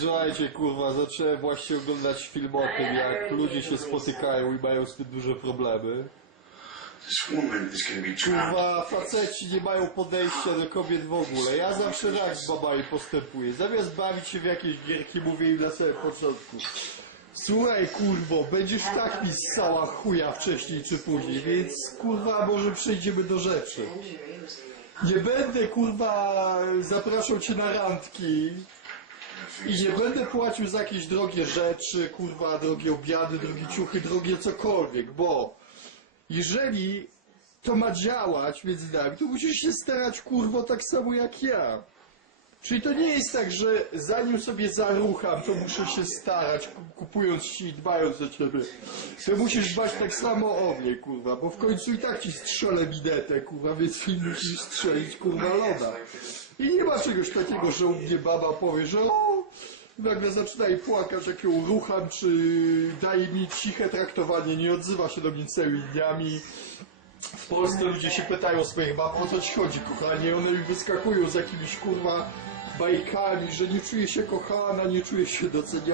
Słuchajcie, kurwa, zacząłem właśnie oglądać film o tym, jak ludzie się spotykają i mają z tym duże problemy. Kurwa, faceci nie mają podejścia do kobiet w ogóle. Ja zawsze tak z babami postępuję. Zamiast bawić się w jakieś gierki, mówię im na samym początku. Słuchaj, kurwo, będziesz tak mi ssała chuja wcześniej czy później, więc kurwa, może przejdziemy do rzeczy. Nie będę, kurwa, zapraszał cię na randki i nie będę płacił za jakieś drogie rzeczy, kurwa, drogie obiady, drogie ciuchy, drogie cokolwiek, bo jeżeli to ma działać między nami, to musisz się starać, kurwo, tak samo jak ja. Czyli to nie jest tak, że zanim sobie zarucham, to muszę się starać, ku- kupując ci i dbając o ciebie. To musisz dbać tak samo o mnie, kurwa, bo w końcu i tak ci strzelę minetę, kurwa, więc musisz strzelić, kurwa, loda. I nie ma czegoś takiego, że u mnie baba powie, że o, nagle zaczyna jej płakać, jak ją rucham, czy daje mi ciche traktowanie, nie odzywa się do mnie całymi dniami. W Polsce ludzie się pytają swoich bab, o co ci chodzi, kochanie, one mi wyskakują z jakimiś, kurwa, bajkami, że nie czuje się kochana, nie czuje się doceniona.